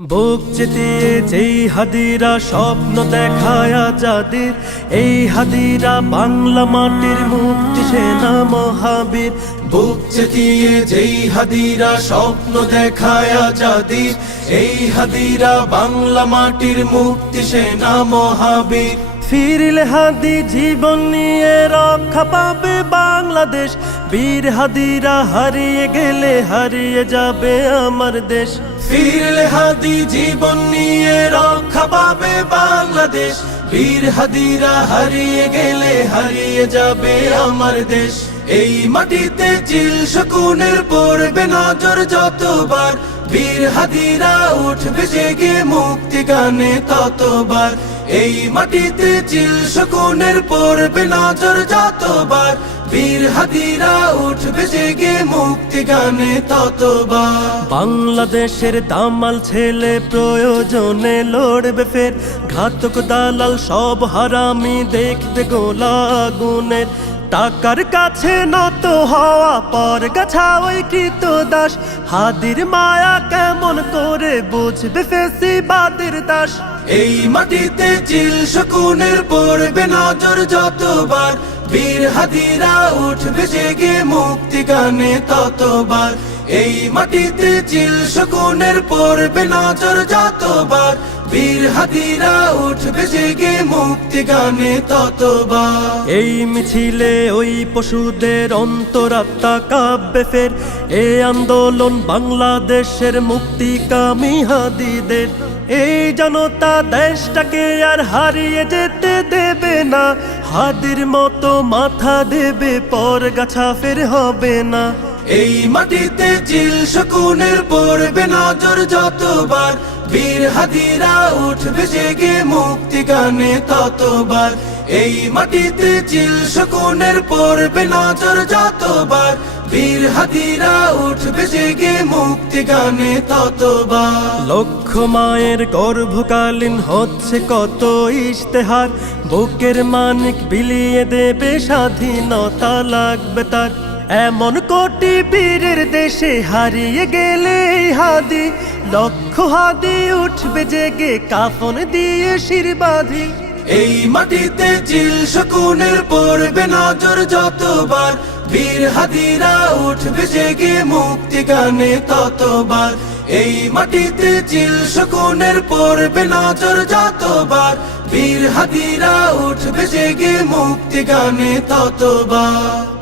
বুক চিতিয়ে যেই হাদিরা স্বপ্ন দেখায় আজাদির, এই হাদিরা বাংলা মাটির মুক্তি সেনা মহাবীর। বুক চিতিয়ে যেই হাদিরা স্বপ্ন দেখায় আজাদির, এই হাদিরা বাংলা মাটির মুক্তি সেনা মহাবীর। ফিরলে হাদি জীবন নিয়ে রক্ষা পাবে বাংলাদেশ, বীর হাদিরা হারিয়ে গেলে হারিয়ে যাবে আমার দেশ। ফিরলে হাদি জীবন নিয়ে রক্ষা পাবে বাংলাদেশ, বীর হাদিরা হারিয়ে গেলে হারিয়ে যাবে আমার দেশ। এই মাটিতে চিল শকুনের পড়বে নজর যতবার, বীর হাদিরা উঠবে জেগে মুক্তি গানে ততবার। এই মাটিতে চিল শকুনের পড়বে নজর যতবার, বীর হাদিরা উঠবে জেগে মুক্তি গানে ততবার। বাংলাদেশের দামাল ছেলে প্রয়োজনে লড়বে ফের, ঘাতক দালাল সব হারামি দেখবে গোলা আগুনের। টাকার কাছে নত হওয়া পর গাছা ওই কৃত দাস, হাদির মায়া কেমন করে বুঝবে ফেসিবাদের দাস। এই মাটিতে চিল শকুনের পড়বে নজর যতবার, বীর হাদিরা উঠবে জেগে মুক্তি গানে ততবার। এই মাটিতে চিল শকুনের পড়বে নজর যতবার, বীর হাদিরা উঠবে জেগে মুক্তি গানে ততবার। এই মিছিলে ওই পশুদের অন্তরাত্মা কাঁপবে ফের, এই আন্দোলন বাংলাদেশের মুক্তিকামী হাদিদের। এই জনতা দেশটাকে আর হারিয়ে যেতে দেবে না, হাদির মতো মাথা দেবে পর গাছা ফের হবে না। এই মাটিতে চিল শকুনের পড়বে নজর যতবার, বীর হাদিরা উঠবে জেগে মুক্তি গানে ততবার। এই মাটিতে চিল শকুনের পড়বে নজর যতবার, বীর হাদিরা উঠবে জেগে মুক্তি গানে ততবার। লক্ষ মায়ের গর্ভকালীন হচ্ছে কত ইশতেহার, বুকের মানিক বিলিয়ে দেবে স্বাধীনতা লাগবে তার। এমন কোটি বীরের দেশে হারিয়ে গেলে হাদি, লক্ষ হাদি উঠবে জেগে কাফন দিয়ে শির বাঁধি। এই মাটিতে চিল শকুনের পড়বে নজর যতবার, বীর হাদিরা উঠবে জেগে মুক্তি গানে ততবার। এই মাটিতে চিল শকুনের পড়বে নজর যতবার, বীর হাদিরা উঠবে জেগে মুক্তি গানে ততবার।